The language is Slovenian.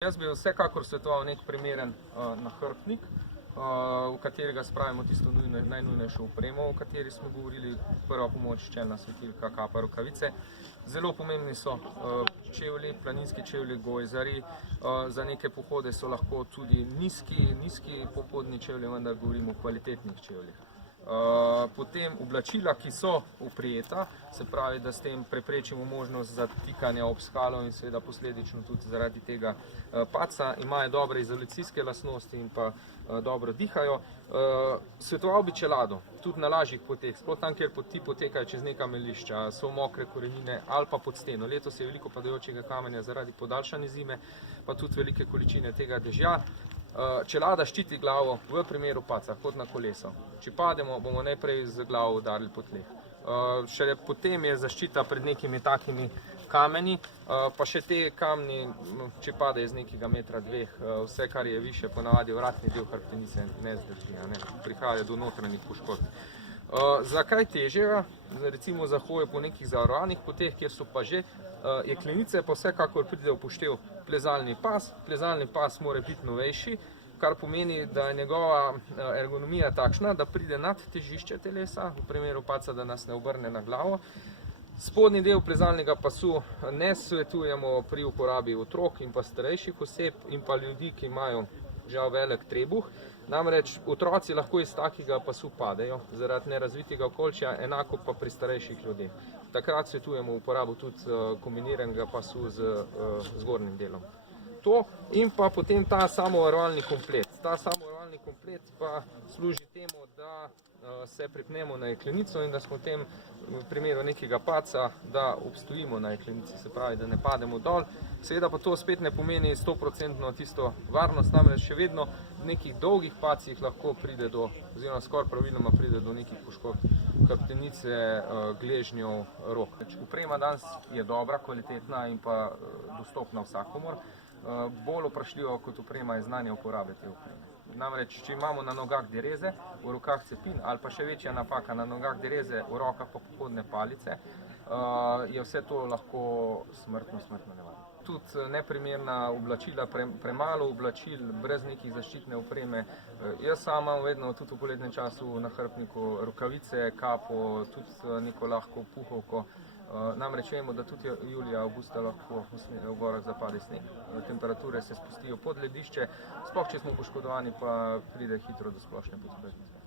Jaz bi vsekakor svetoval nek primeren nahrbtnik, v katerega spravimo tisto najnujnejšo opremo, o kateri smo govorili, prva pomoč, čelna svetilka, kapa, rokavice. Zelo pomembni so čevlji, planinski čevlji, gojzarji. Za neke pohode so lahko tudi nizki pohodni čevlji, vendar govorimo o kvalitetnih čevljih. Potem oblačila, ki so oprijeta, se pravi, da s tem preprečimo možnost zatikanja ob skalo in seveda posledično tudi zaradi tega padca, imajo dobre izolacijske lastnosti in pa dobro dihajo. Svetoval bi čelado, tudi na lažjih poteh, sploh tam, kjer poti potekajo čez neka melišča, so mokre korenine ali pa pod steno. Letos je veliko padajočega kamenja zaradi podaljšane zime, pa tudi velike količine tega dežja. Čelada ščiti glavo v primeru padca, kot na koleso. Če pademo, bomo najprej z glavo udarili po tleh. Šele potem je zaščita pred nekimi takimi kameni, pa še te kamni, če padejo iz nekega metra, dveh, vse, kar je više, ponavadi vratni del hrbtenice ne zdrži, prihaja do notranjih poškodb. Zakaj težjega? Recimo za hojo po nekih zavarovanih poteh, kjer so pa že jeklenice, pa vsekakor pride v poštev plezalni pas. Plezalni pas mora biti novejši, kar pomeni, da je njegova ergonomija takšna, da pride nad težišče telesa, v primeru padca, da nas ne obrne na glavo. Spodnji del plezalnega pasu ne svetujemo pri uporabi otrok in pa starejših oseb in pa ljudi, ki imajo žal velik trebuh. Namreč otroci lahko iz takega pasu padejo zaradi nerazvitega okolja, enako pa pri starejših ljudeh. Takrat svetujemo uporabo tudi kombiniranega pasu z zgornjim delom. To in pa potem ta samovarovalni komplet. Ta samovarovalni komplet pa služi temu, da se pripnemo na jeklenico in da smo v tem primeru nekega padca, da obstojimo na jeklenici, se pravi, da ne pademo dol. Seveda pa to spet ne pomeni 100% tisto varnost, namreč še vedno v nekih dolgih padcih lahko pride do, oziroma skoraj praviloma pride do nekih poškodb hrbtenice, gležnjev, rok. Oprema danes je dobra, kvalitetna in pa dostopna vsakomur. Bolj vprašljivo kot oprema je znanje uporabe te opreme. Namreč, če imamo na nogah direze, v rokah cepin ali pa še večja napaka na nogah direze, v rokah pa pohodne palice, je vse to lahko smrtno nevarno. Tudi neprimerna oblačila, premalo oblačil, brez nekih zaščitne opreme. Jaz sam imam vedno tudi v poletnem času na hrbtniku rokavice, kapo, tudi neko lahko puhovko. Namreč vemo, da tudi julija, avgusta lahko v gorah zapade sneg. Temperature se spustijo pod ledišče, sploh če smo poškodovani, pa pride hitro do splošne poškodbe.